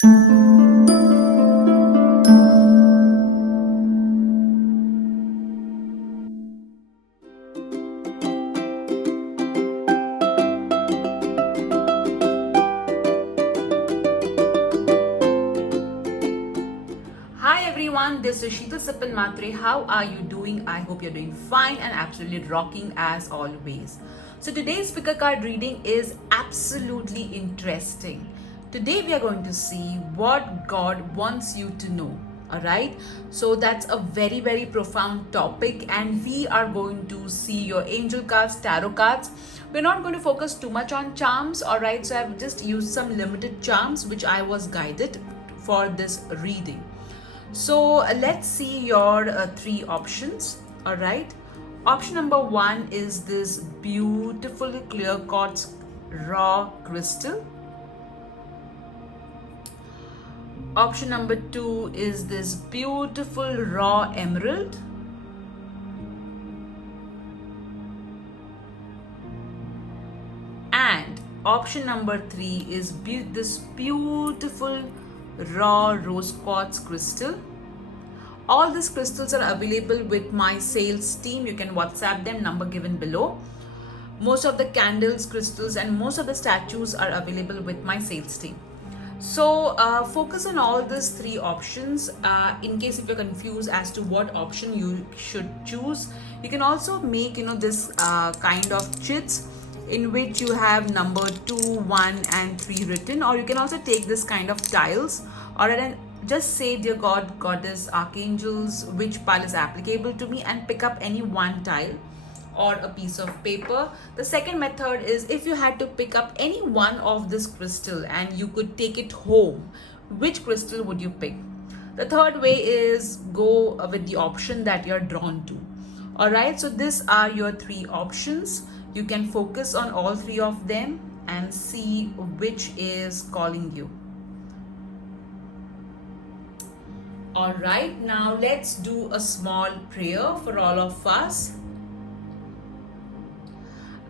Hi everyone, this is Sheetal Sipin Matre. How are you doing? I hope you're doing fine and absolutely rocking as always. So today's picker card reading is absolutely interesting. Today we are going to see what God wants you to know. Alright, so that's a very profound topic, and we are going to see your angel cards, tarot cards. We're not going to focus too much on charms. Alright, so I've just used some limited charms which I was guided for this reading. So let's see your three options. All right. Option number one is this beautiful clear quartz raw crystal. Option number two is this beautiful raw emerald. And option number three is this beautiful raw rose quartz crystal. All these crystals are available with my sales team. You can WhatsApp them, number given below. Most of the candles, crystals, and most of the statues are available with my sales team. So focus on all these three options. In case if you're confused as to what option you should choose, you can also make this kind of chits in which you have number 2, 1, and 3 written, or you can also take this kind of tiles, or then just say, dear God, Goddess, Archangels, which pile is applicable to me, and pick up any one tile or a piece of paper. The second method is, if you had to pick up any one of this crystal and you could take it home, which crystal would you pick? The third way is go with the option that you're drawn to. Alright, so these are your three options. You can focus on all three of them and see which is calling you. Alright, now let's do a small prayer for all of us.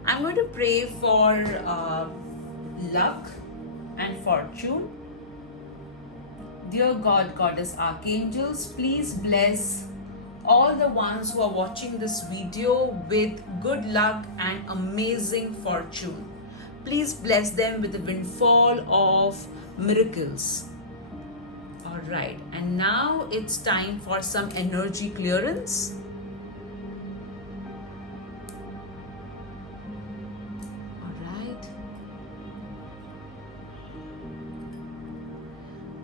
I'm going to pray for luck and fortune. Dear God, Goddess, Archangels, please bless all the ones who are watching this video with good luck and amazing fortune. Please bless them with the windfall of miracles. Alright, and now it's time for some energy clearance.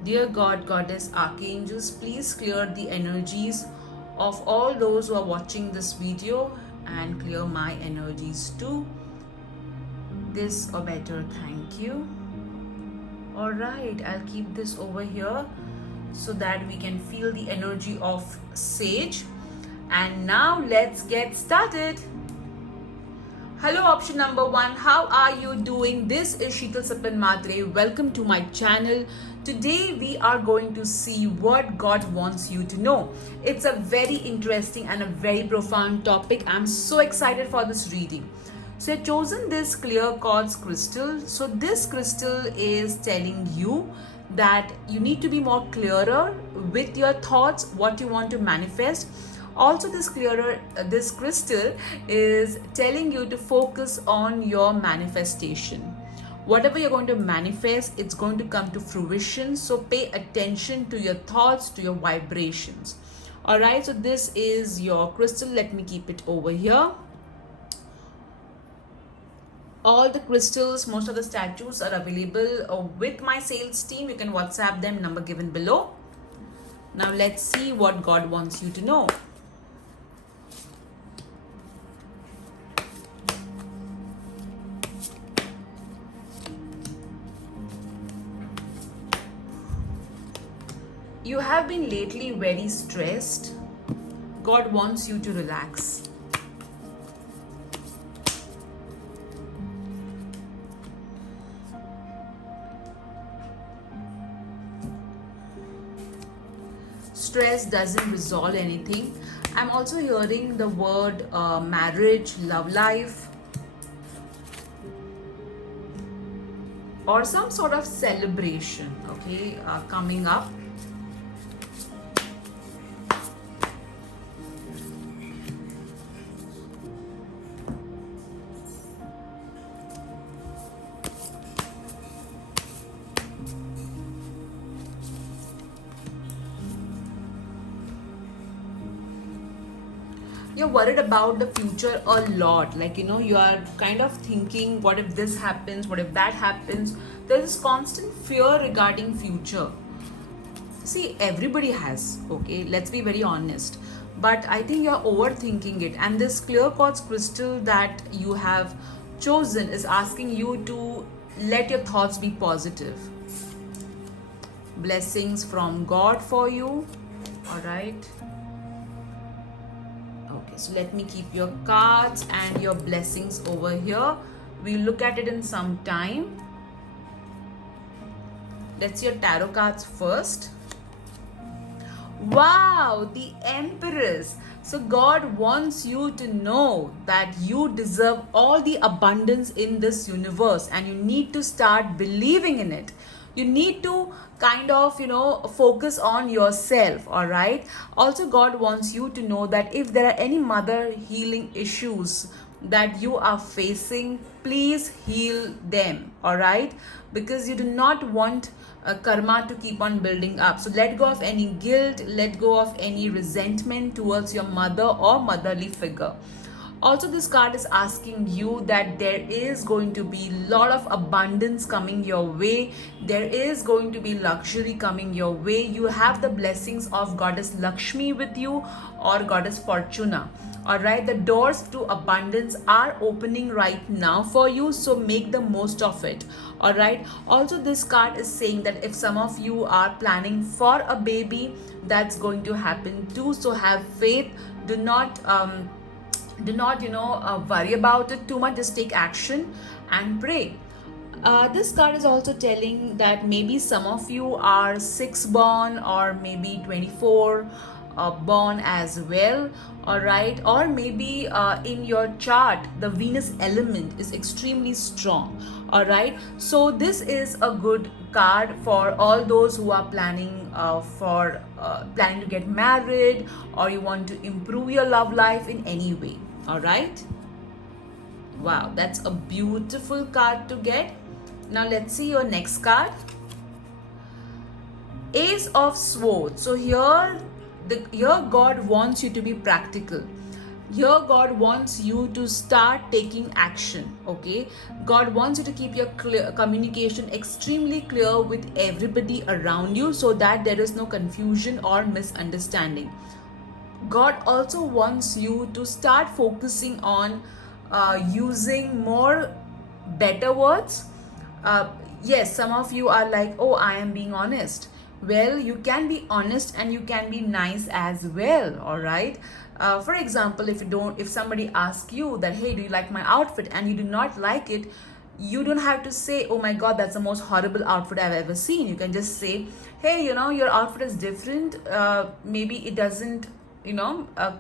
Dear God, Goddess, Archangels, please clear the energies of all those who are watching this video and clear my energies too. This or better, thank you. Alright, I'll keep this over here so that we can feel the energy of Sage. And now let's get started. Hello, option number one. How are you doing? This is Sheetal Sipin Matre. Welcome to my channel. Today we are going to see what God wants you to know. It's a very interesting and a very profound topic. I'm so excited for this reading. So I've chosen this clear quartz crystal. So this crystal is telling you that you need to be more clearer with your thoughts, what you want to manifest. Also, this crystal is telling you to focus on your manifestation. Whatever you're going to manifest, it's going to come to fruition. So pay attention to your thoughts, to your vibrations. All right, so this is your crystal. Let me keep it over here. All the crystals, most of the statues are available with my sales team. You can WhatsApp them, number given below. Now let's see what God wants you to know. You have been lately very stressed. God wants you to relax. Stress doesn't resolve anything. I'm also hearing the word marriage, love life. or some sort of celebration, okay, coming up. You're worried about the future a lot, like, you know, you are kind of thinking, what if this happens, what if that happens. There is constant fear regarding future. See, everybody has, okay, let's be very honest, but I think you're overthinking it. And this clear quartz crystal that you have chosen is asking you to let your thoughts be positive. Blessings from God for you. All right, okay, so let me keep your cards and your blessings over here. We'll look at it in some time. Let's see your tarot cards first. Wow, the Empress. So God wants you to know that you deserve all the abundance in this universe, and you need to start believing in it. You need to kind of, you know, focus on yourself. All right, also God wants you to know that if there are any mother healing issues that you are facing, please heal them. All right, because you do not want karma to keep on building up. So let go of any guilt, let go of any resentment towards your mother or motherly figure. Also, this card is asking you that there is going to be a lot of abundance coming your way. There is going to be luxury coming your way. You have the blessings of Goddess Lakshmi with you, or Goddess Fortuna. All right, the doors to abundance are opening right now for you, so make the most of it. All right, also this card is saying that if some of you are planning for a baby, that's going to happen too. So have faith. Do not worry about it too much. Just take action and pray. This card is also telling that maybe some of you are 6 born, or maybe 24 born as well. All right, or maybe in your chart the Venus element is extremely strong. All right, so this is a good card for all those who are planning planning to get married, or you want to improve your love life in any way. All right, wow, that's a beautiful card to get. Now let's see your next card. Ace of Swords. So here God wants you to be practical. Here God wants you to start taking action. Okay, God wants you to keep your communication extremely clear with everybody around you, so that there is no confusion or misunderstanding. God also wants you to start focusing on using more better words. Yes, some of you are like, oh, I am being honest. Well, you can be honest and you can be nice as well. All right, for example, if somebody asks you that, hey, do you like my outfit, and you do not like it, you don't have to say, oh my god, that's the most horrible outfit I've ever seen. You can just say, hey, you know, your outfit is different. Maybe it doesn't,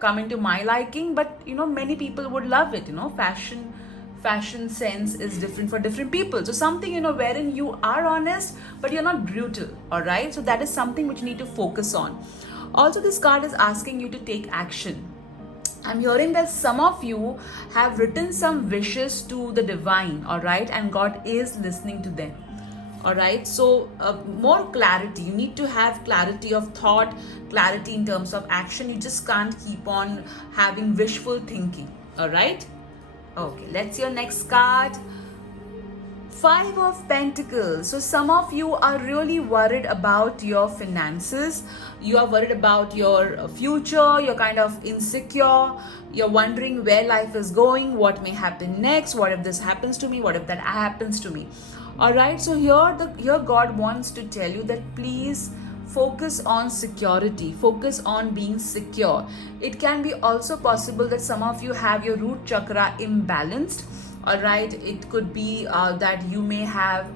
come into my liking, but many people would love it. Fashion sense is different for different people. So something, wherein you are honest but you're not brutal. All right, so that is something which you need to focus on. Also, this card is asking you to take action. I'm hearing that some of you have written some wishes to the divine. All right, and God is listening to them. All right, so more clarity. You need to have clarity of thought, clarity in terms of action. You just can't keep on having wishful thinking. All right, okay, let's see your next card. 5 of Pentacles. So some of you are really worried about your finances. You are worried about your future. You're kind of insecure. You're wondering where life is going, what may happen next, what if this happens to me, what if that happens to me. All right, so here God wants to tell you that please focus on security, focus on being secure. It can be also possible that some of you have your root chakra imbalanced. All right, it could be that you may have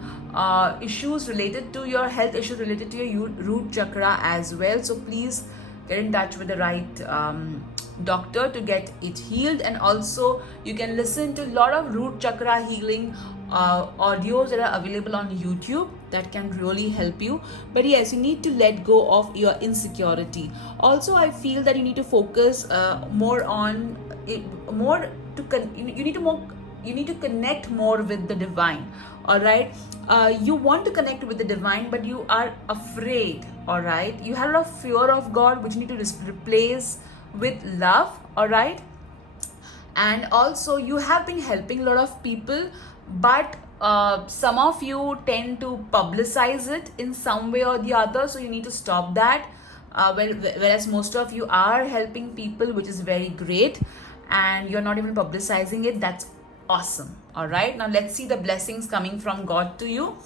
issues related to your health, issues related to your root chakra as well. So please get in touch with the right doctor to get it healed. And also you can listen to a lot of root chakra healing audios that are available on YouTube that can really help you. But yes, you need to let go of your insecurity. Also, I feel that you need to focus more on it, more to you need to more you need to connect more with the divine. All right, you want to connect with the divine, but you are afraid. All right, you have a lot of fear of God, which you need to replace with love. All right, and also you have been helping a lot of people, but some of you tend to publicize it in some way or the other, so you need to stop that. Whereas most of you are helping people, which is very great, and you're not even publicizing it. That's awesome. All right, now let's see the blessings coming from God to you.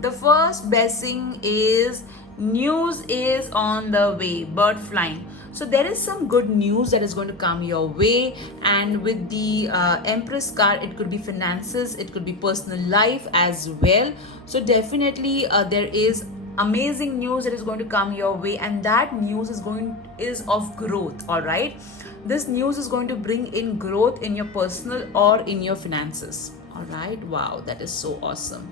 The first blessing is news is on the way, bird flying. So there is some good news that is going to come your way, and with the Empress card, it could be finances, it could be personal life as well. So definitely there is amazing news that is going to come your way, and that news is of growth. All right, this news is going to bring in growth in your personal or in your finances. All right, wow, that is so awesome.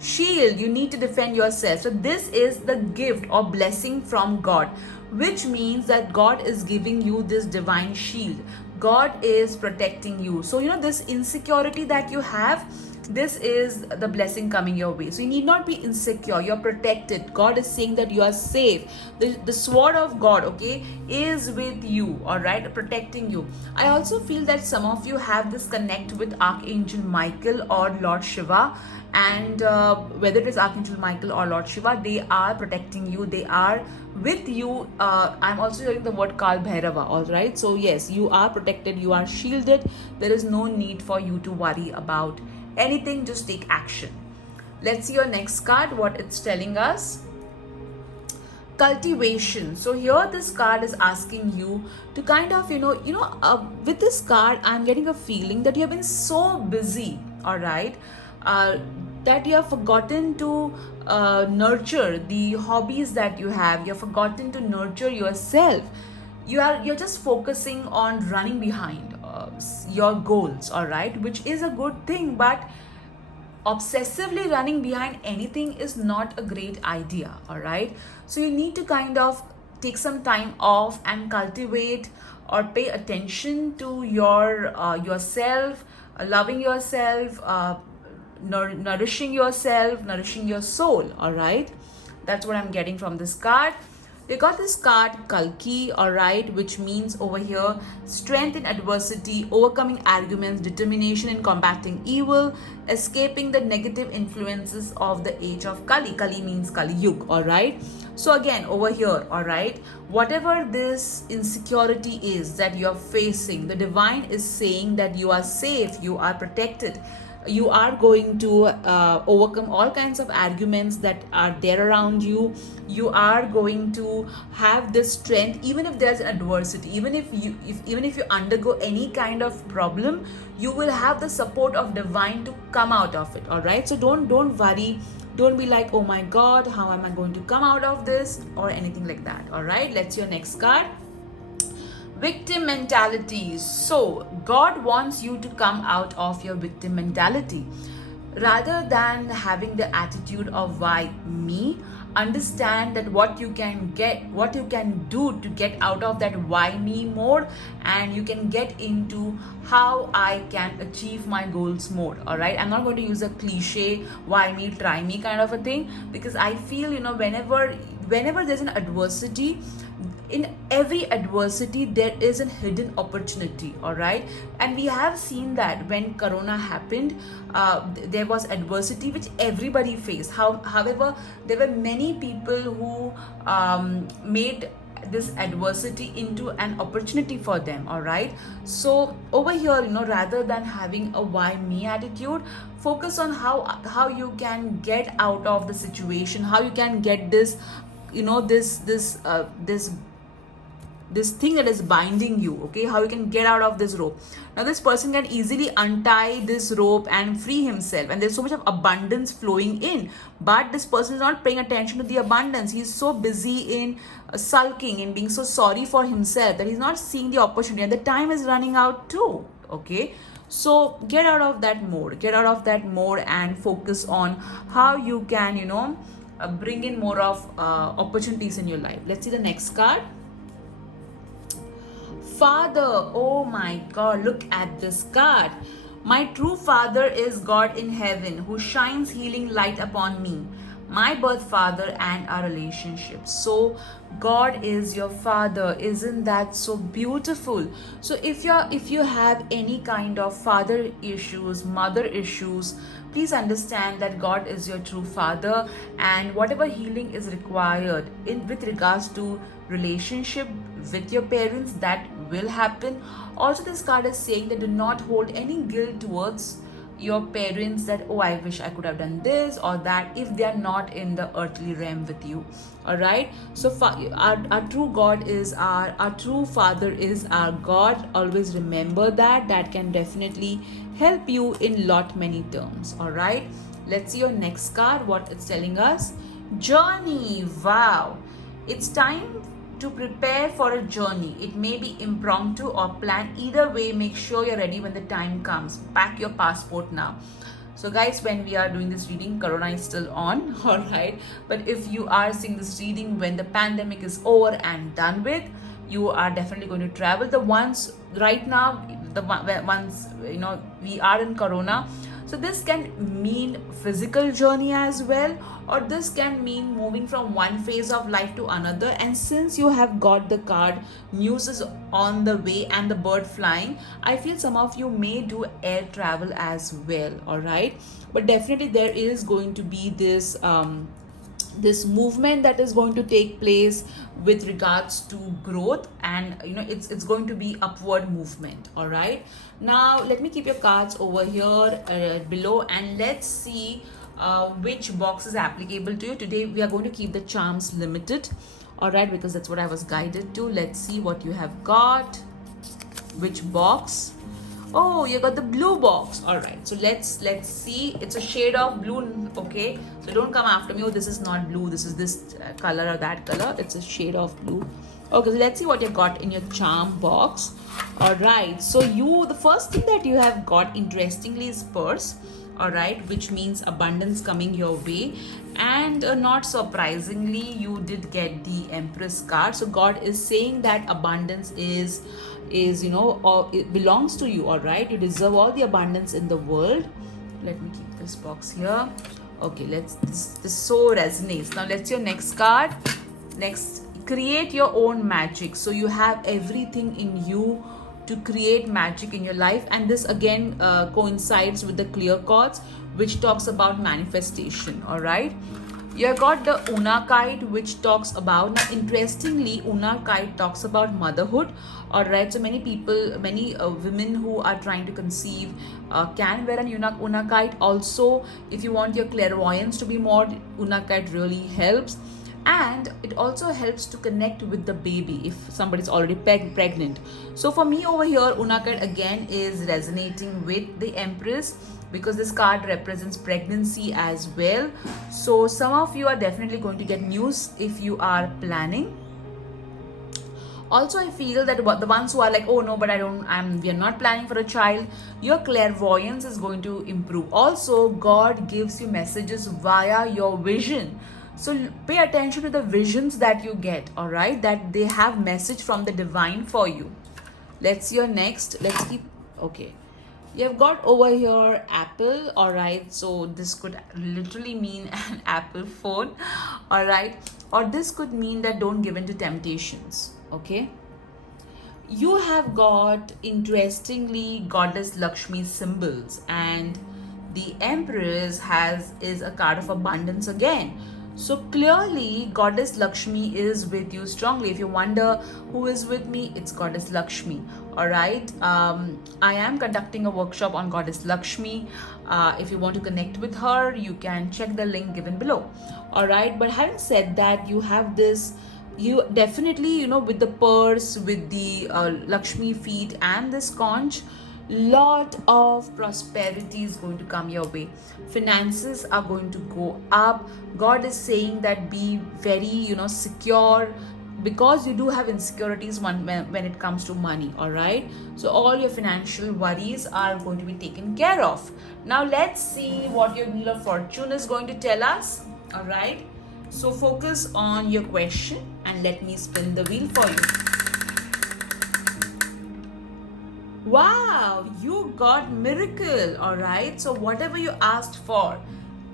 Shield, you need to defend yourself. So this is the gift or blessing from God, which means that God is giving you this divine shield. God is protecting you. So this insecurity that you have, this is the blessing coming your way. So you need not be insecure, you're protected. God is saying that you are safe. The sword of God, okay, is with you. All right, protecting you. I also feel that some of you have this connect with Archangel Michael or Lord Shiva, and whether it is Archangel Michael or Lord Shiva, they are protecting you, they are with you. I'm also hearing the word Kal Bhairava. All right, so yes, you are protected, you are shielded. There is no need for you to worry about anything. Just take action. Let's see your next card, what it's telling us. Cultivation. So here this card is asking you to kind of with this card, I'm getting a feeling that you have been so busy. All right, that you have forgotten to nurture the hobbies that you have. You have forgotten to nurture yourself. You're just focusing on running behind your goals. All right, which is a good thing, but obsessively running behind anything is not a great idea. All right, so you need to kind of take some time off and cultivate or pay attention to your yourself, loving yourself, nourishing yourself, nourishing your soul. All right, that's what I'm getting from this card. We got this card Kalki, all right, which means over here strength in adversity, overcoming arguments, determination in combating evil, escaping the negative influences of the age of Kali. Kali means Kali Yug. All right, so again over here, all right, whatever this insecurity is that you're facing, the divine is saying that you are safe, you are protected. You are going to overcome all kinds of arguments that are there around you. You are going to have this strength even if there's adversity. Even if you undergo any kind of problem, you will have the support of divine to come out of it. All right, so don't worry. Don't be like, oh my God, how am I going to come out of this, or anything like that. All right, let's see your next card. Victim mentality. So God wants you to come out of your victim mentality. Rather than having the attitude of why me, understand that what you can do to get out of that why me mode, and you can get into how I can achieve my goals mode. All right, I'm not going to use a cliche why me, try me kind of a thing, because I feel whenever there's an adversity, in every adversity there is a hidden opportunity. All right, and we have seen that when Corona happened, there was adversity which everybody faced. However, there were many people who made this adversity into an opportunity for them. All right, so over here, rather than having a why me attitude, focus on how you can get out of the situation, how you can get this this thing that is binding you. Okay, how you can get out of this rope. Now this person can easily untie this rope and free himself, and there's so much of abundance flowing in, but this person is not paying attention to the abundance. He's so busy in sulking, in being so sorry for himself, that he's not seeing the opportunity, and the time is running out too. Okay, So get out of that mode and focus on how you can, bring in more of opportunities in your life. Let's see the next card. Father, oh my God, look at this card. My true father is God in heaven who shines healing light upon me, my birth father, and our relationship. So God is your father. Isn't that so beautiful? So if you have any kind of father issues, mother issues, please understand that God is your true father, and whatever healing is required in with regards to relationship with your parents, that will happen. Also, this card is saying that do not hold any guilt towards your parents, that oh, I wish I could have done this or that, if they are not in the earthly realm with you. All right, so our true God is our true father is our God. Always remember that can definitely help you in lot many terms. All right, let's see your next card, what it's telling us. Journey. Wow, it's time to prepare for a journey. It may be impromptu or planned. Either way, make sure you're ready when the time comes. Pack your passport now. So guys, when we are doing this reading, Corona is still on, all right? But if you are seeing this reading when the pandemic is over and done with, you are definitely going to travel. The ones right now, the ones, we are in Corona. So this can mean physical journey as well, or this can mean moving from one phase of life to another. And since you have got the card news is on the way and the bird flying, I feel some of you may do air travel as well. All right, but definitely there is going to be this movement that is going to take place with regards to growth, and it's going to be upward movement. All right, now let me keep your cards over here below, and let's see which box is applicable to you. Today we are going to keep the charms limited, all right, because that's what I was guided to. Let's see what you have got, which box. Oh, you got the blue box. All right, so let's see. It's a shade of blue. Okay, so don't come after me. Oh, this is not blue, this is this color or that color. It's a shade of blue. Okay, so let's see what you got in your charm box. All right, so the first thing that you have got, interestingly, is purse. All right, which means abundance coming your way. And not surprisingly, you did get the Empress card. So God is saying that abundance is or it belongs to you. All right, you deserve all the abundance in the world. Let me keep this box here. Okay, this so resonates. Now let's your next card. Next, create your own magic. So you have everything in you to create magic in your life, and this again coincides with the clear cards, which talks about manifestation. All right, you have got the Unakite, which talks about, now interestingly, Unakite talks about motherhood. All right, so many people, many women who are trying to conceive can wear an Unakite. Also, if you want your clairvoyance to be more, Unakite really helps. And it also helps to connect with the baby if somebody's already pregnant. So for me over here, Unakite again is resonating with the Empress, because this card represents pregnancy as well. So some of you are definitely going to get news if you are planning. Also, I feel that the ones who are like, oh no, but we are not planning for a child, your clairvoyance is going to improve. Also, God gives you messages via your vision. So pay attention to the visions that you get, all right, that they have message from the divine for you. Let's see your next. Let's keep, okay. You have got over here Apple, all right. So this could literally mean an Apple phone, all right. Or this could mean that don't give in to temptations, okay. You have got, interestingly, Goddess Lakshmi symbols, and the Empress is a card of abundance again. So clearly Goddess Lakshmi is with you strongly. If you wonder who is with me, it's Goddess Lakshmi. All right, I am conducting a workshop on Goddess Lakshmi. If you want to connect with her, you can check the link given below. All right, but having said that, you have this, you definitely, with the purse, with the Lakshmi feet and this conch, lot of prosperity is going to come your way. Finances are going to go up. God is saying that be very secure, because you do have insecurities when it comes to money. All right, so all your financial worries are going to be taken care of. Now let's see what your Wheel of Fortune is going to tell us. All right, so focus on your question and let me spin the wheel for you. Wow, you got miracle. All right, so whatever you asked for,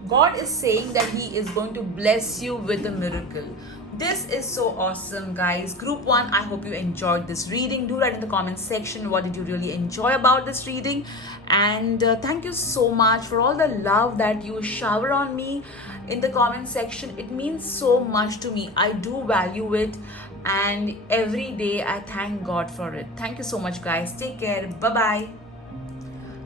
God is saying that He is going to bless you with a miracle. This is so awesome, guys. Group 1, I hope you enjoyed this reading. Do write in the comment section what did you really enjoy about this reading. And thank you so much for all the love that you shower on me in the comment section. It means so much to me. I do value it. And every day I thank God for it. Thank you so much, guys. Take care. Bye-bye.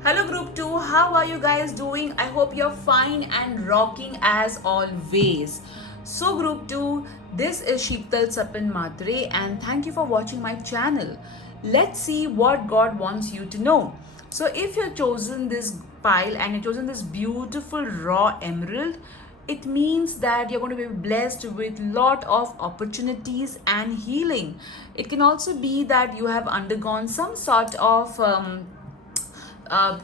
Hello group 2, how are you guys doing? I hope you're fine and rocking as always. So group 2, this is Sheetal Sapan Matre and thank you for watching my channel. Let's see what God wants you to know. So if you've chosen this pile and you've chosen this beautiful raw emerald, it means that you're going to be blessed with lot of opportunities and healing. It can also be that you have undergone some sort of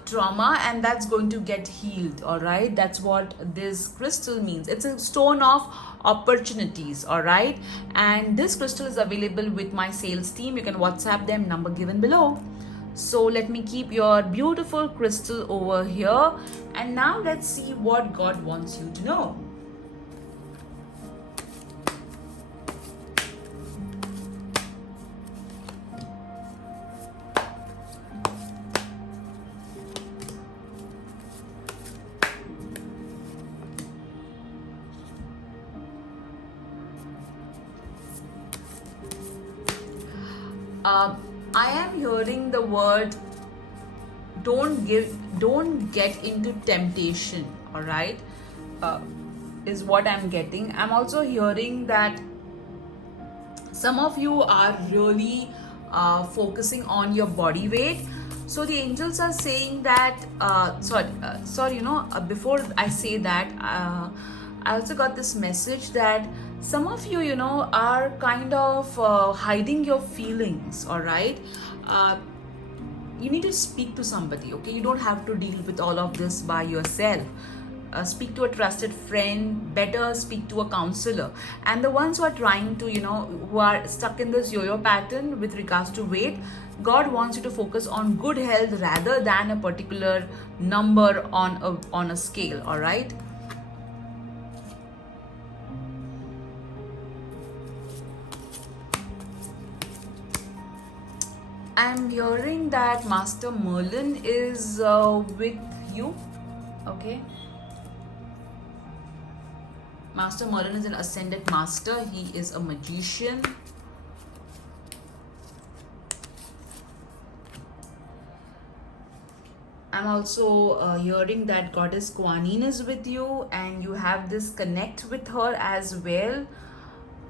trauma and that's going to get healed. All right, that's what this crystal means. It's a stone of opportunities. All right, and this crystal is available with my sales team. You can WhatsApp them, number given below. So let me keep your beautiful crystal over here, and now let's see what God wants you to know. I am hearing the word don't get into temptation. All right, is what I'm getting. I'm also hearing that some of you are really focusing on your body weight. So the angels are saying that sorry, before I say that, I also got this message that some of you, are kind of hiding your feelings. All right, you need to speak to somebody. Okay, you don't have to deal with all of this by yourself. Speak to a trusted friend, better speak to a counselor. And the ones who are trying to, who are stuck in this yo-yo pattern with regards to weight, God wants you to focus on good health rather than a particular number on a scale. All right. I'm hearing that Master Merlin is with you. Okay. Master Merlin is an ascended master. He is a magician. I'm also hearing that Goddess Kuan Yin is with you and you have this connect with her as well.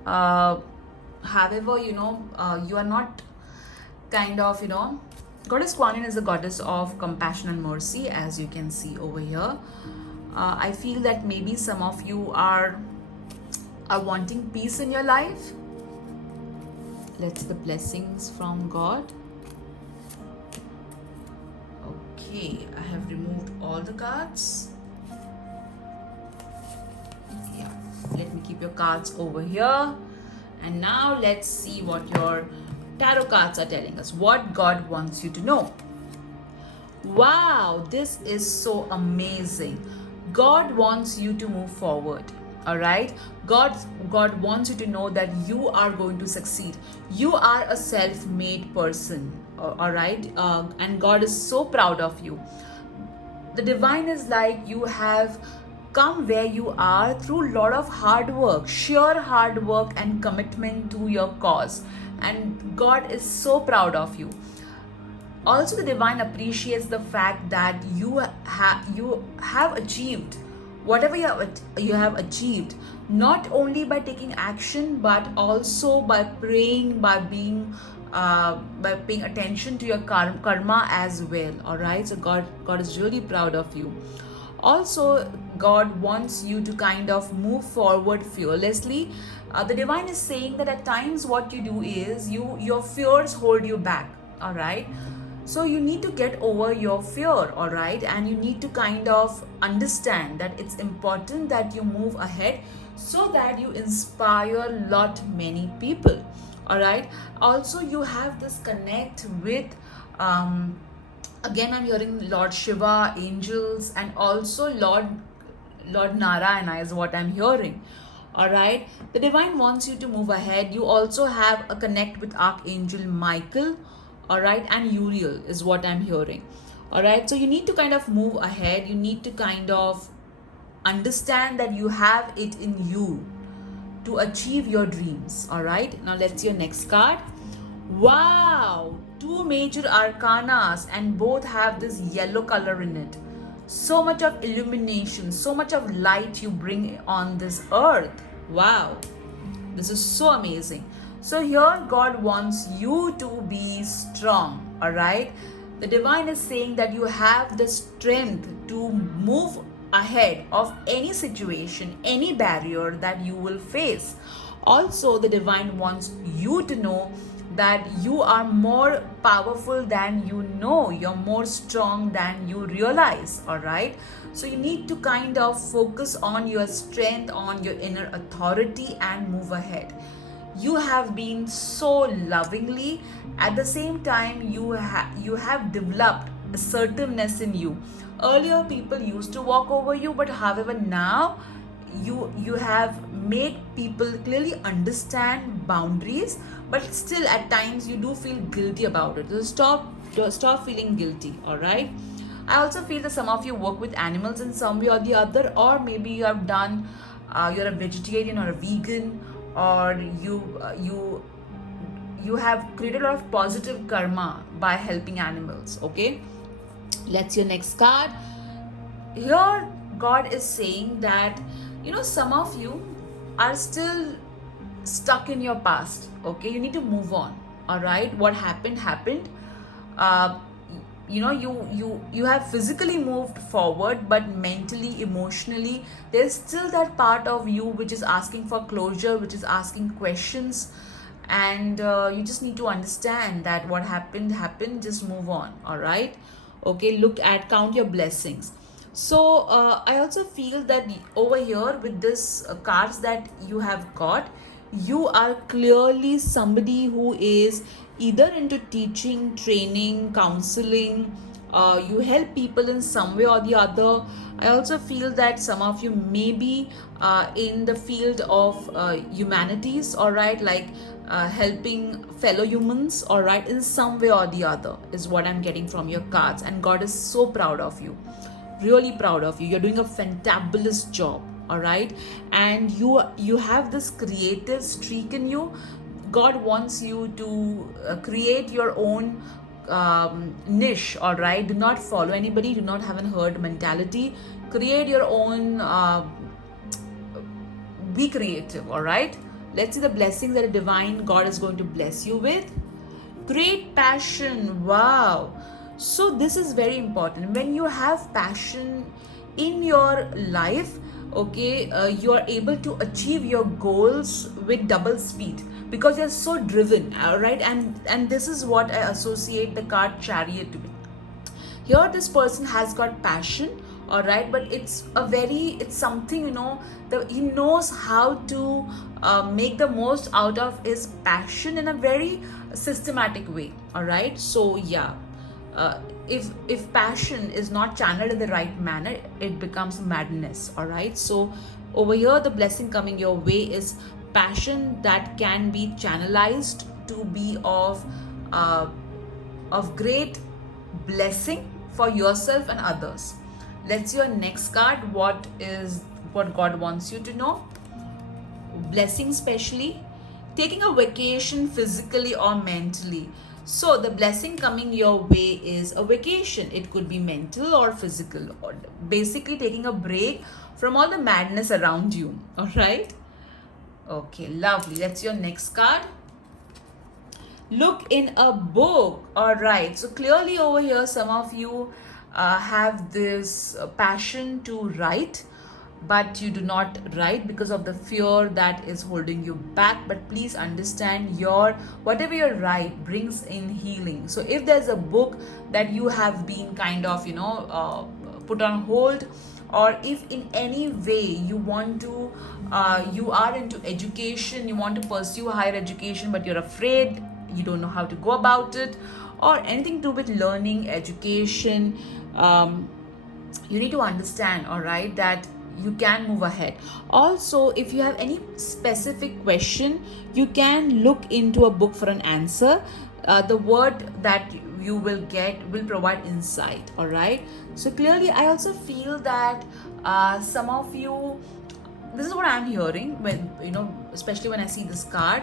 However, you are not kind of, Goddess Kuan Yin is the goddess of compassion and mercy, as you can see over here. I feel that maybe some of you are wanting peace in your life. Let's the blessings from God. Okay, I have removed all the cards. Yeah, let me keep your cards over here. And now let's see what your tarot cards are telling us, what God wants you to know. Wow, this is so amazing. God wants you to move forward. All right, God wants you to know that you are going to succeed. You are a self-made person. All right, and God is so proud of you. The divine is like you have come where you are through a lot of hard work, sheer hard work and commitment to your cause, and God is so proud of you. Also, the divine appreciates the fact that you have achieved whatever you have achieved, not only by taking action but also by praying, by paying attention to your karma as well. All right, so God is really proud of you. Also, God wants you to kind of move forward fearlessly The divine is saying that at times what you do is your fears hold you back. All right, so you need to get over your fear. All right, and you need to kind of understand that it's important that you move ahead so that you inspire lot many people. All right, also you have this connect with again I'm hearing Lord Shiva, angels, and also Lord Narayana is what I'm hearing. All right, the divine wants you to move ahead. You also have a connect with Archangel Michael, all right, and Uriel is what I'm hearing. All right, so you need to kind of move ahead. You need to kind of understand that you have it in you to achieve your dreams. All right, now let's see your next card. Wow, two major arcanas, and both have this yellow color in it. So much of illumination, so much of light you bring on this earth. Wow, this is so amazing. So here God wants you to be strong. All right, the divine is saying that you have the strength to move ahead of any situation, any barrier that you will face. Also, the divine wants you to know that you are more powerful than you know. You're more strong than you realize. All right, so you need to kind of focus on your strength, on your inner authority, and move ahead. You have been so lovingly. At the same time, you have developed assertiveness in you. Earlier people used to walk over you, but however now you have made people clearly understand boundaries, but still at times you do feel guilty about it. So stop feeling guilty. All right, I also feel that some of you work with animals in some way or the other, or maybe you have done you're a vegetarian or a vegan, or you have created a lot of positive karma by helping animals. Okay, let's see your next card. Here God is saying that some of you are still stuck in your past. Okay, you need to move on. All right, what happened. uh, you have physically moved forward, but mentally, emotionally, there's still that part of you which is asking for closure, which is asking questions, and you just need to understand that what happened, just move on. All right, okay, count your blessings. So I also feel that over here with this cards that you have got, you are clearly somebody who is either into teaching, training, counseling. You help people in some way or the other. I also feel that some of you may be in the field of humanities, all right, like helping fellow humans, all right, in some way or the other is what I'm getting from your cards. And God is so proud of you, really proud of you. You're doing a fantabulous job. All right, and you have this creative streak in you. God wants you to create your own niche. All right, do not follow anybody, do not have a herd mentality. Create your own, be creative. All right, let's see the blessings that a divine God is going to bless you with. Great passion. Wow, so this is very important. When you have passion in your life, okay, you are able to achieve your goals with double speed because you're so driven. All right, and this is what I associate the card Chariot with. Here this person has got passion, all right, but it's something, he knows how to make the most out of his passion in a very systematic way. All right, so yeah, if passion is not channeled in the right manner, it becomes madness. All right, so over here the blessing coming your way is passion that can be channelized to be of great blessing for yourself and others. Let's see your next card. What God wants you to know? Blessing, especially taking a vacation physically or mentally. So the blessing coming your way is a vacation. It could be mental or physical, or basically taking a break from all the madness around you. All right, okay, lovely. Let's see your next card. Look in a book. All right, so clearly over here some of you have this passion to write, but you do not write because of the fear that is holding you back. But please understand, your whatever you write brings in healing. So if there's a book that you have been kind of put on hold, or if in any way you want to you are into education, you want to pursue higher education but you're afraid, you don't know how to go about it, or anything to do with learning, education, you need to understand, all right, that you can move ahead. Also, if you have any specific question, you can look into a book for an answer. The word that you will get will provide insight, all right. So clearly I also feel that some of you, this is what I'm hearing when, especially when I see this card.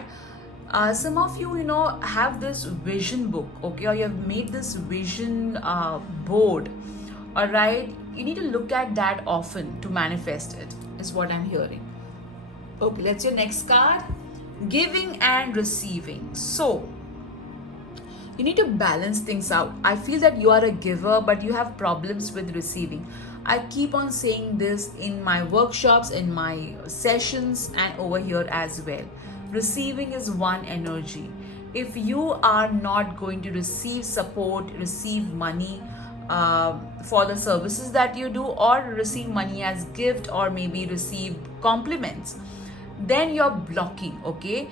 Some of you, have this vision book, okay, or you have made this vision board, all right. You need to look at that often to manifest it, is what I'm hearing. Okay, let's your next card. Giving and receiving. So you need to balance things out. I feel that you are a giver, but you have problems with receiving. I keep on saying this in my workshops, in my sessions, and over here as well. Receiving is one energy. If you are not going to receive support, receive money for the services that you do, or receive money as gift, or maybe receive compliments, then you're blocking, okay,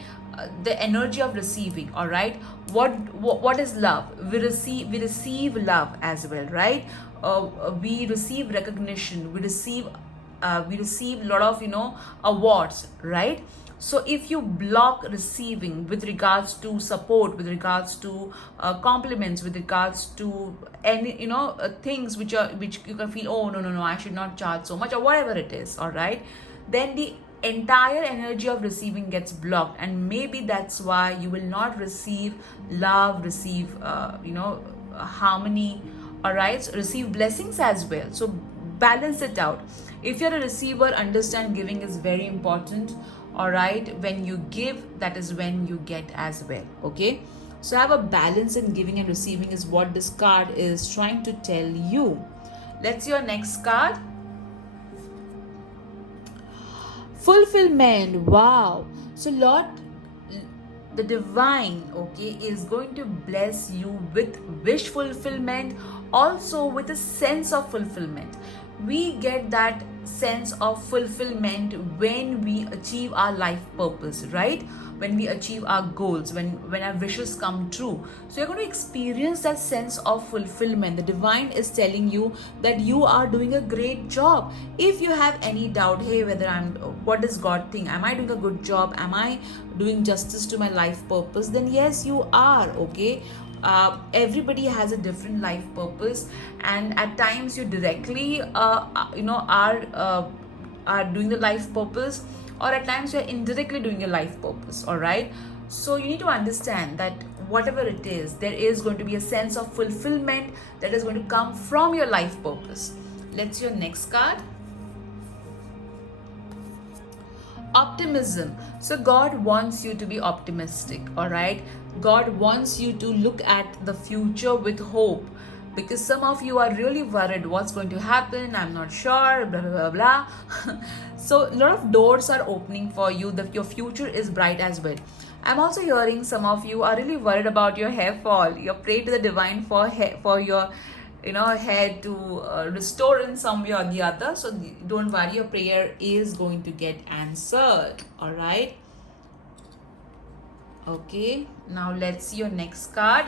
the energy of receiving, all right. What is love? We receive love as well, right? We receive recognition, we receive a lot of awards, right? So if you block receiving with regards to support, with regards to compliments, with regards to any things which you can feel, oh no, I should not charge so much, or whatever it is, all right, then the entire energy of receiving gets blocked, and maybe that's why you will not receive love, receive harmony, all right. So receive blessings as well. So balance it out. If you're a receiver, understand giving is very important, all right. When you give, that is when you get as well, okay. So have a balance in giving and receiving is what this card is trying to tell you. Let's see your next card. Fulfillment. Wow. So Lord, the divine, okay, is going to bless you with wish fulfillment, also with a sense of fulfillment. We get that sense of fulfillment when we achieve our life purpose, right? When we achieve our goals, when our wishes come true. So you're going to experience that sense of fulfillment. The divine is telling you that you are doing a great job. If you have any doubt, hey, what does God think? Am I doing a good job? Am I doing justice to my life purpose? Then yes, you are, okay. Everybody has a different life purpose, and at times you directly are doing the life purpose, or at times you're indirectly doing your life purpose, all right. So you need to understand that whatever it is, there is going to be a sense of fulfillment that is going to come from your life purpose. Let's see your next card. Optimism. So God wants you to be optimistic, all right. God wants you to look at the future with hope, because some of you are really worried what's going to happen, I'm not sure, blah blah blah, blah. So a lot of doors are opening for you, your future is bright as well. I'm also hearing some of you are really worried about your hair fall. You're praying to the divine for your hair to restore in some way or the other. So don't worry, your prayer is going to get answered, all right. Okay, now let's see your next card.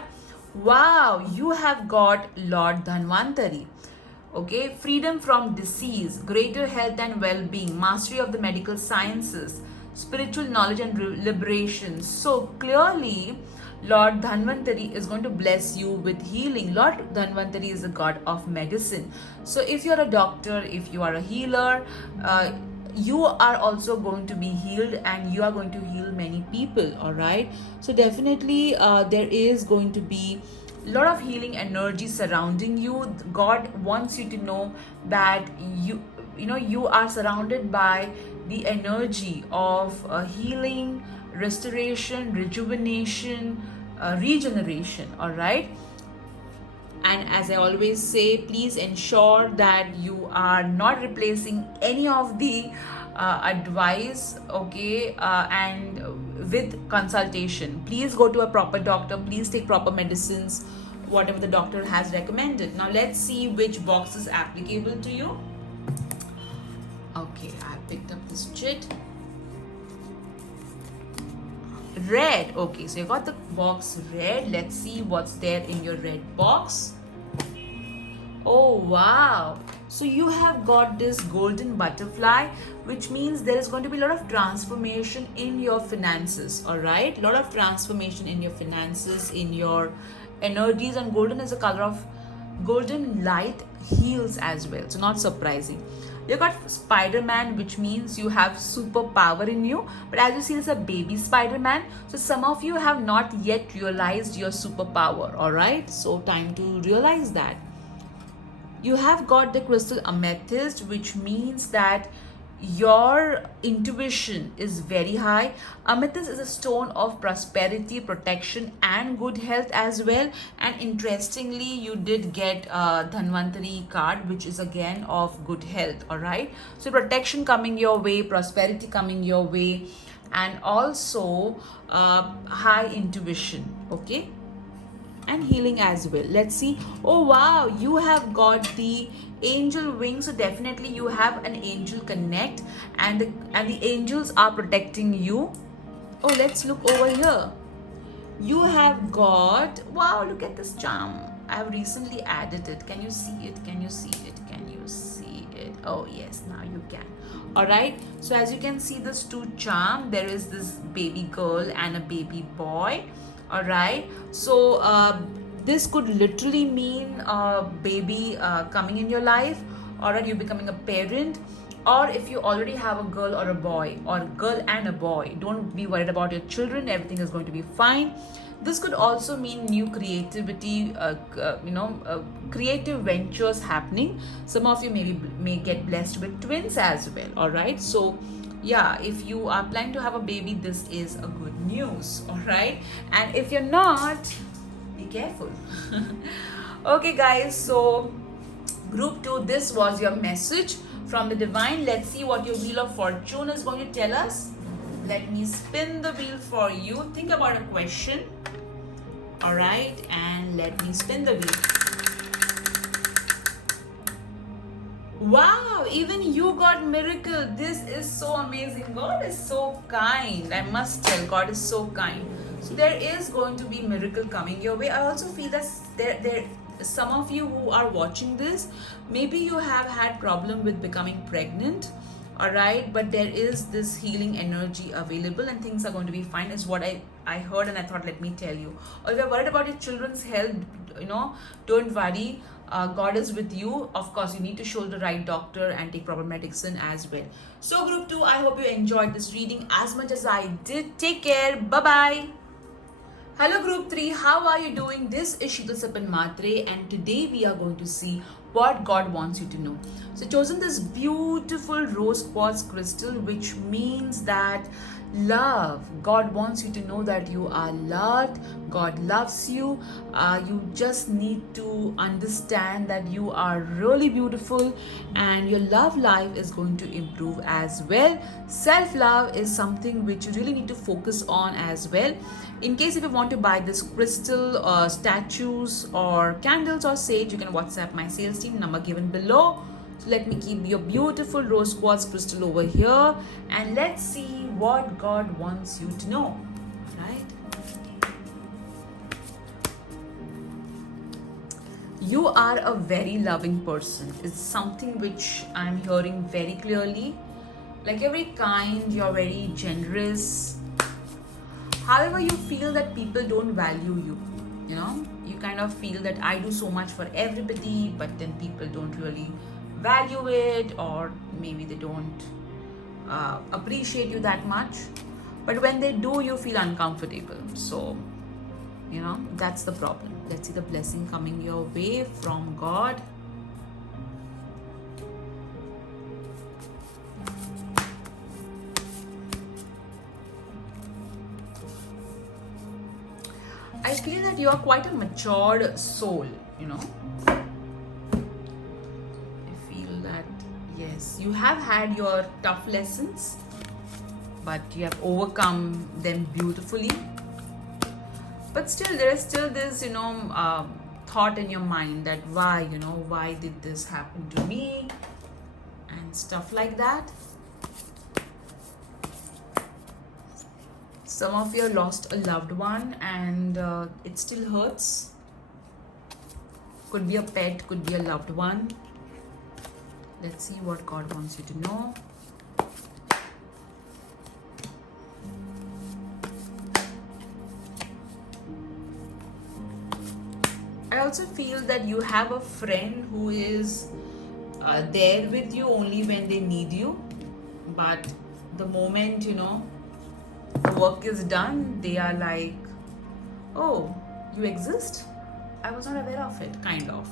Wow, you have got Lord Dhanvantari. Okay, freedom from disease, greater health and well-being, mastery of the medical sciences, spiritual knowledge and liberation. So clearly Lord Dhanvantari is going to bless you with healing. Lord Dhanvantari is a god of medicine. So if you're a doctor, if you are a healer, you are also going to be healed, and you are going to heal many people, all right. So definitely there is going to be a lot of healing energy surrounding you. God wants you to know that you are surrounded by the energy of healing, restoration, rejuvenation, regeneration, all right. And as I always say, please ensure that you are not replacing any of the advice, okay, and with consultation. Please go to a proper doctor, please take proper medicines, whatever the doctor has recommended. Now let's see which box is applicable to you. Okay, I picked up this chit. Red. Okay, so you got the box red. Let's see what's there in your red box. Oh wow, so you have got this golden butterfly, which means there is going to be a lot of transformation in your finances. All right, a lot of transformation in your finances, in your energies. And golden is a color of golden light heals as well, so not surprising. You got Spider-Man, which means you have superpower in you. But as you see, there's a baby Spider-Man. So some of you have not yet realized your superpower. All right, so time to realize that. You have got the crystal amethyst, which means that your intuition is very high. Amethyst is a stone of prosperity, protection, and good health as well. And interestingly, you did get a Dhanvantari card, which is again of good health. All right, so protection coming your way, prosperity coming your way, and also high intuition. Okay, and healing as well. Let's see. Oh wow, you have got the angel wings, so definitely you have an angel connect, and the angels are protecting you. Oh, let's look over here. You have got, wow, look at this charm. I have recently added it. Can you see it? Can you see it? Can you see it? Oh yes, now you can. All right, so as you can see, this two charm, there is this baby girl and a baby boy. All right, so this could literally mean a baby coming in your life, or you becoming a parent. Or if you already have a girl or a boy, or a girl and a boy, don't be worried about your children, everything is going to be fine. This could also mean new creativity, creative ventures happening. Some of you may get blessed with twins as well. All right, so yeah, if you are planning to have a baby, this is a good news. All right, and if you're not, be careful. Okay guys, so group 2, this was your message from the divine. Let's see what your wheel of fortune is going to tell us. Let me spin the wheel for you. Think about a question. All right, and let me spin the wheel. Wow, even you got miracle. This is so amazing. God is so kind. I must tell, God is so kind. So there is going to be miracle coming your way. I also feel that there some of you who are watching this, maybe you have had problem with becoming pregnant. All right, but there is this healing energy available, and things are going to be fine, is what I heard, and I thought, let me tell you. Or if you're worried about your children's health, don't worry. God is with you. Of course, you need to show the right doctor and take proper medicine as well. So group 2, I hope you enjoyed this reading as much as I did. Take care. Bye-bye. Hello group 3, how are you doing? This is Sheetal Sapan Matre, and today we are going to see what God wants you to know. So chosen this beautiful rose quartz crystal, which means that love. God wants you to know that you are loved. God loves you. You just need to understand that you are really beautiful, and your love life is going to improve as well. Self-love is something which you really need to focus on as well. In case if you want to buy this crystal, statues or candles or sage, you can WhatsApp my sales team, number given below. So let me keep your beautiful rose quartz crystal over here, and let's see what God wants you to know. Right? You are a very loving person. It's something which I'm hearing very clearly. Like you're very kind, you're very generous. However, you feel that people don't value you. You kind of feel that I do so much for everybody, but then people don't really value it, or maybe they don't appreciate you that much. But when they do, you feel uncomfortable. So, that's the problem. Let's see the blessing coming your way from God. I feel that you are quite a matured soul, you know. I feel that, yes, you have had your tough lessons, but you have overcome them beautifully. But still, there is still this, thought in your mind that why did this happen to me? And stuff like that. Some of you lost a loved one and it still hurts. Could be a pet, could be a loved one. Let's see what God wants you to know. I also feel that you have a friend who is there with you only when they need you. But the moment, the work is done, they are like, oh, you exist? I was not aware of it, kind of.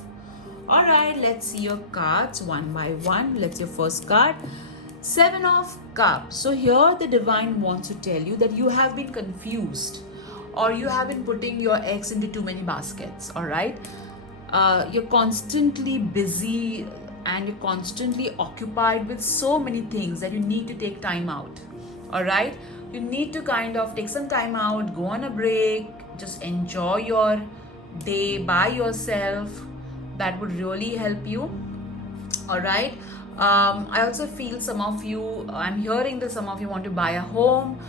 Alright, let's see your cards one by one. Let's see your first card. 7 of Cups. So here the divine wants to tell you that you have been confused, or you have been putting your eggs into too many baskets. Alright, you're constantly busy and you're constantly occupied with so many things that you need to take time out. Alright, you need to kind of take some time out, go on a break, just enjoy your day by yourself. That would really help you. Alright, I also feel some of you, I'm hearing that some of you want to buy a home.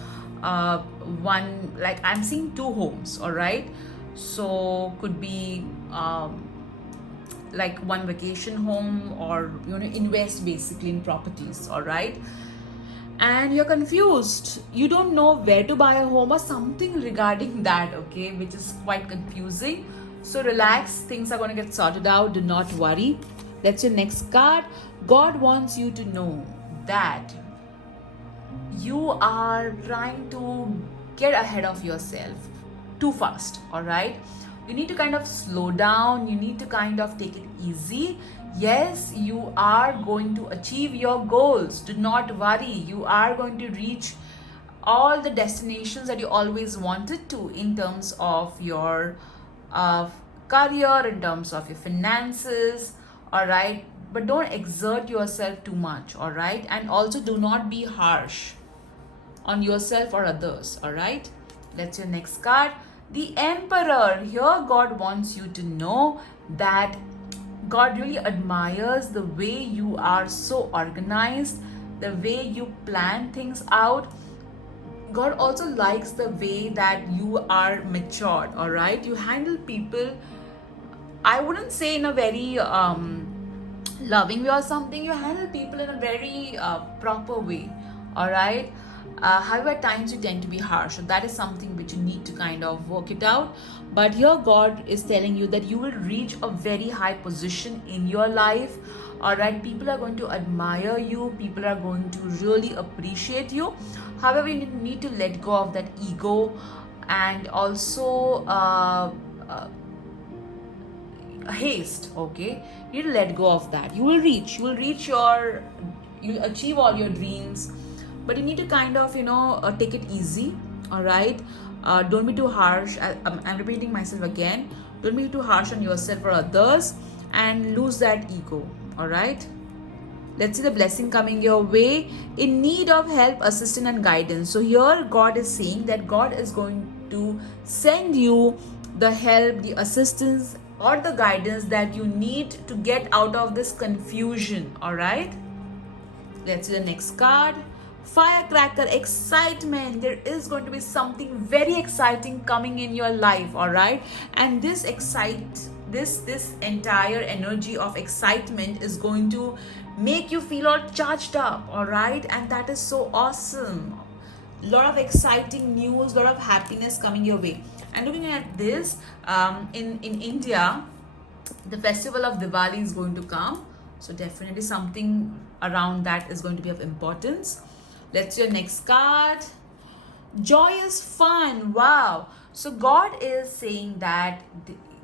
Like I'm seeing 2 homes. Alright, so could be like one vacation home, or invest basically in properties. Alright, and you're confused, you don't know where to buy a home or something regarding that, okay, which is quite confusing. So relax, things are going to get sorted out, do not worry. That's your next card. God wants you to know that you are trying to get ahead of yourself too fast. Alright, you need to kind of slow down, you need to kind of take it easy. Yes, you are going to achieve your goals, do not worry. You are going to reach all the destinations that you always wanted to, in terms of your career, in terms of your finances. Alright, but don't exert yourself too much. Alright, and also do not be harsh on yourself or others. Alright, that's your next card. The Emperor. Here God wants you to know that God really admires the way you are so organized, the way you plan things out. God also likes the way that you are matured. Alright, you handle people, I wouldn't say in a very loving way or something. You handle people in a very proper way. Alright, however at times you tend to be harsh, so that is something which you need to kind of work it out. But here God is telling you that you will reach a very high position in your life. Alright, people are going to admire you, people are going to really appreciate you. However, you need to let go of that ego, and also haste. Okay, you need to let go of that. You'll achieve all your dreams, but you need to kind of take it easy. Alright, don't be too harsh. I'm repeating myself again, don't be too harsh on yourself or others, and lose that ego. Alright, let's see the blessing coming your way. In need of help, assistance and guidance. So here God is saying that God is going to send you the help, the assistance or the guidance that you need to get out of this confusion. Alright, let's see the next card. Firecracker. Excitement. There is going to be something very exciting coming in your life. Alright, and this entire energy of excitement is going to make you feel all charged up. Alright, and that is so awesome. Lot of exciting news, lot of happiness coming your way. And looking at this, in India, the festival of Diwali is going to come, so definitely something around that is going to be of importance. Let's see your next card. Joyous fun. Wow, so God is saying that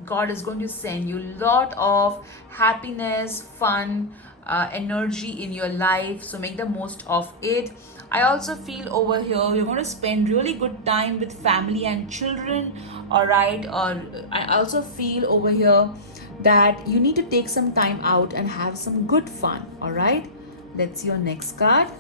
God is going to send you a lot of happiness, fun, energy in your life, so make the most of it. I also feel over here you're going to spend really good time with family and children, all right? Or I also feel over here that you need to take some time out and have some good fun, all right? Let's see your next card.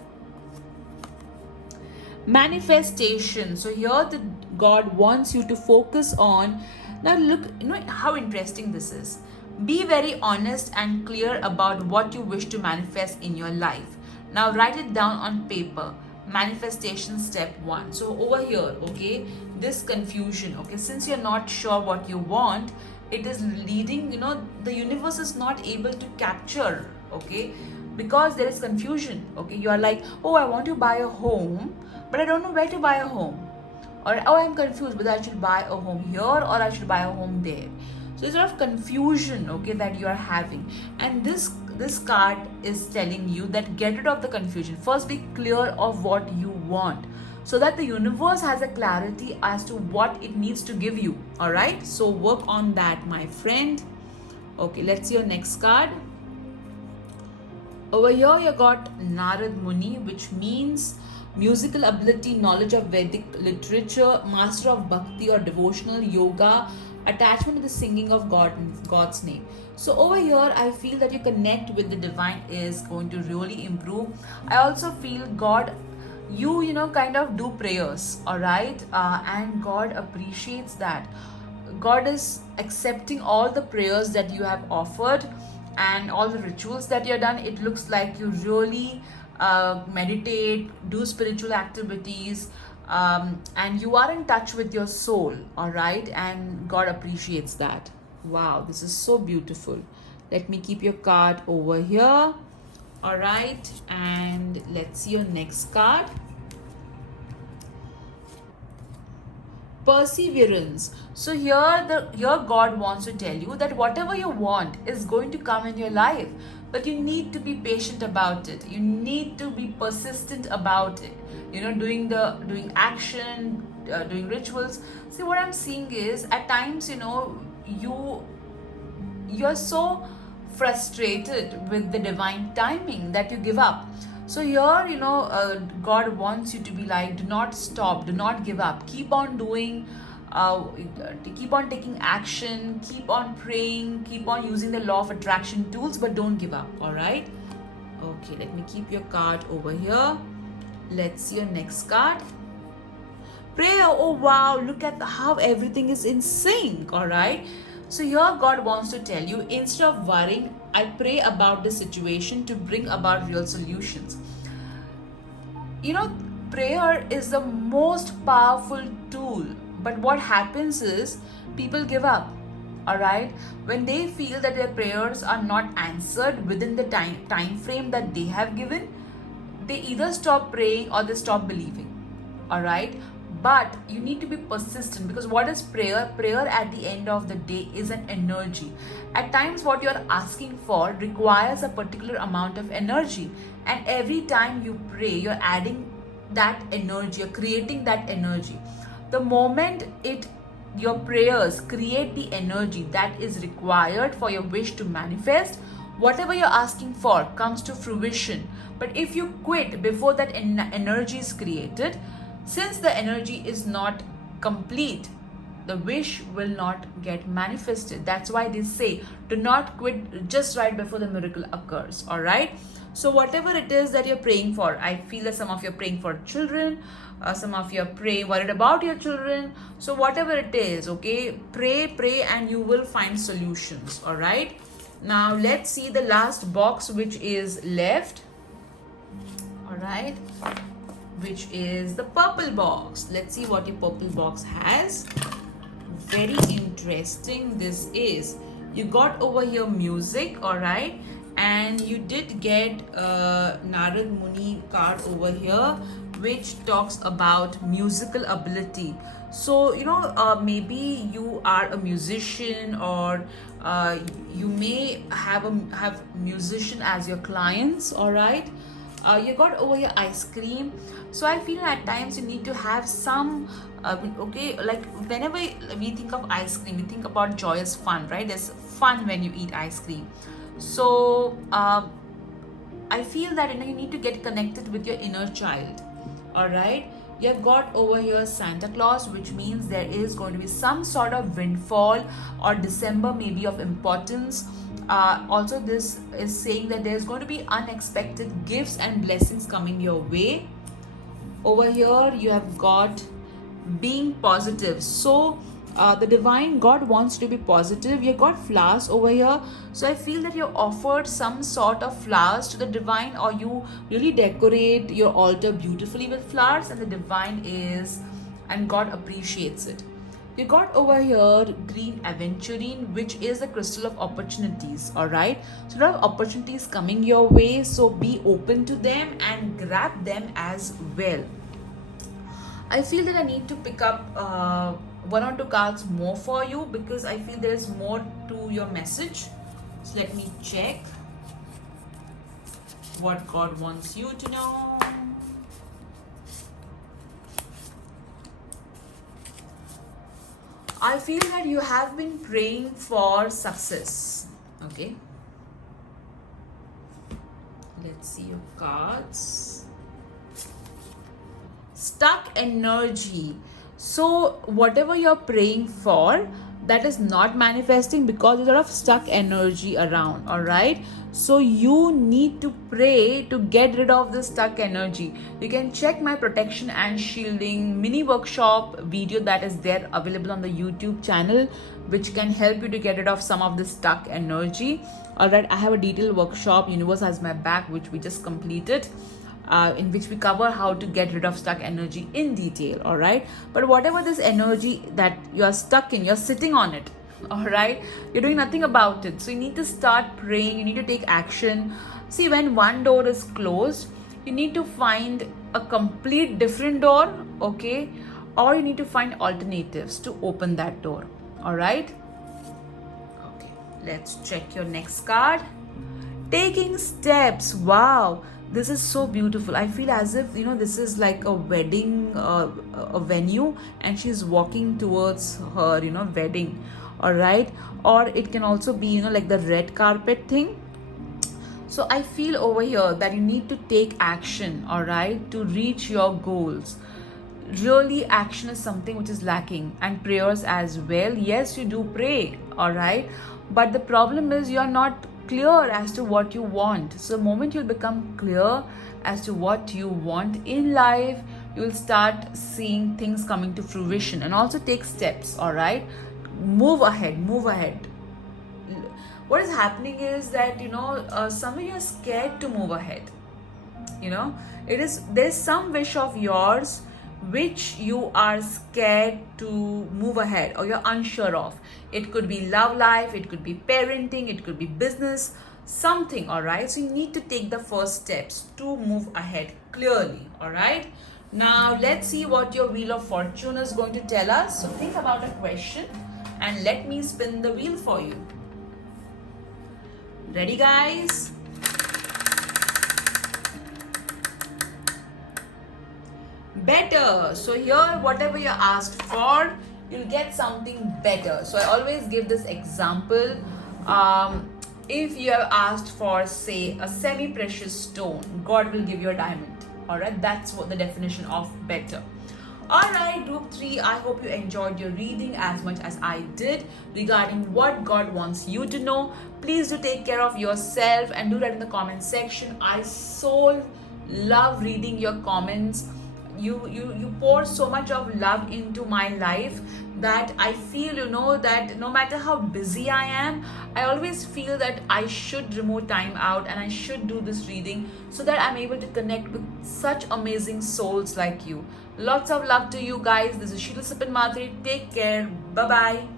Manifestation. So here the God wants you to focus on, now look, how interesting this is. Be very honest and clear about what you wish to manifest in your life. Now write it down on paper. Manifestation step 1. So over here, okay, this confusion, okay, since you're not sure what you want, it is leading, the universe is not able to capture, okay, because there is confusion. Okay, you are like, oh, I want to buy a home, but I don't know where to buy a home. Or, oh, I'm confused whether I should buy a home here or I should buy a home there. So it's sort of confusion, okay, that you are having. And this card is telling you that get rid of the confusion. First, be clear of what you want, so that the universe has a clarity as to what it needs to give you. All right, so work on that, my friend. Okay, let's see your next card. Over here you got Narad Muni, which means musical ability, knowledge of Vedic literature, master of bhakti or devotional yoga, attachment to the singing of God's name. So over here I feel that your connect with the divine is going to really improve. I also feel God, you kind of do prayers, all right, and God appreciates that. God is accepting all the prayers that you have offered and all the rituals that you've done. It looks like you really meditate, do spiritual activities, and you are in touch with your soul, all right, and God appreciates that. Wow, this is so beautiful. Let me keep your card over here, all right, and let's see your next card. Perseverance. So here God wants to tell you that whatever you want is going to come in your life, but you need to be patient about it. You need to be persistent about it, doing action, doing rituals. See, what I'm seeing is at times you're so frustrated with the divine timing that you give up. So here, God wants you to be like, do not stop, do not give up, keep on doing, keep on taking action, keep on praying, keep on using the law of attraction tools, but don't give up, all right? Okay, let me keep your card over here. Let's see your next card. Prayer. Oh wow, look at how everything is in sync, all right? So here God wants to tell you, instead of worrying, I pray about the situation to bring about real solutions. Prayer is the most powerful tool, but what happens is people give up, all right? When they feel that their prayers are not answered within the time frame that they have given, they either stop praying or they stop believing, all right? But you need to be persistent, because what is prayer? Prayer at the end of the day is an energy. At times what you're asking for requires a particular amount of energy, and every time you pray, you're adding that energy, you're creating that energy. The moment your prayers create the energy that is required for your wish to manifest, whatever you're asking for comes to fruition. But if you quit before that energy is created, since the energy is not complete, the wish will not get manifested. That's why they say, do not quit just right before the miracle occurs, all right? So whatever it is that you're praying for, I feel that some of you are praying for children, some of you are worried about your children. So whatever it is, okay, pray, and you will find solutions, all right? Now let's see the last box which is left, all right, which is the purple box. Let's see what your purple box has. Very interesting this is. You got over here music, all right, and you did get Narad Muni card over here, which talks about musical ability. So maybe you are a musician, or you may have musician as your clients, all right? You got over your ice cream. So I feel at times you need to have some okay, like whenever we think of ice cream, we think about joyous fun, right? There's fun when you eat ice cream. So I feel that you need to get connected with your inner child. All right, you have got over here Santa Claus, which means there is going to be some sort of windfall, or December may be of importance. Also, this is saying that there's going to be unexpected gifts and blessings coming your way. Over here you have got being positive. So the divine God wants to be positive. You got flowers over here, so I feel that you're offered some sort of flowers to the divine, or you really decorate your altar beautifully with flowers, and the divine is, and God appreciates it. You got over here green aventurine, which is a crystal of opportunities. All right, so a lot of opportunities coming your way, so be open to them and grab them as well. I feel that I need to pick up one or two cards more for you, because I feel there is more to your message. So let me check what God wants you to know. I feel that you have been praying for success. Okay. Let's see your cards. Stuck energy. So whatever you're praying for, that is not manifesting because there's a lot of stuck energy around. All right, so you need to pray to get rid of the stuck energy. You can check my protection and shielding mini workshop video that is there available on the YouTube channel, which can help you to get rid of some of the stuck energy. All right, I have a detailed workshop, Universe Has My Back, which we just completed, in which we cover how to get rid of stuck energy in detail. All right, but whatever this energy that you are stuck in, you're sitting on it. All right, you're doing nothing about it, so you need to start praying. You need to take action. See, when one door is closed, you need to find a complete different door. Okay, or you need to find alternatives to open that door. All right, okay, let's check your next card. Taking steps. Wow, this is so beautiful. I feel as if this is like a wedding, a venue, and she's walking towards her wedding. All right, or it can also be like the red carpet thing. So I feel over here that you need to take action, all right, to reach your goals. Really, action is something which is lacking, and prayers as well. Yes, you do pray, all right, but the problem is you're not clear as to what you want. So the moment you'll become clear as to what you want in life, you'll start seeing things coming to fruition. And also take steps. All right, move ahead. What is happening is that some of you are scared to move ahead. There's some wish of yours which you are scared to move ahead, or you're unsure of. It could be love life, it could be parenting, it could be business, something. All right, so you need to take the first steps to move ahead clearly. All right, now let's see what your Wheel of Fortune is going to tell us. So think about a question and let me spin the wheel for you. Ready, guys? Better. So here, whatever you're asked for, you'll get something better. So I always give this example. If you have asked for, say, a semi-precious stone, God will give you a diamond. All right, that's what the definition of better. All right, group 3, I hope you enjoyed your reading as much as I did regarding what God wants you to know. Please do take care of yourself and do that in the comment section. I so love reading your comments. You pour so much of love into my life that I feel that no matter how busy I am, I always feel that I should remove time out and I should do this reading so that I'm able to connect with such amazing souls like you. Lots of love to you guys. This is Sheila Sipin Madhuri. Take care. Bye bye.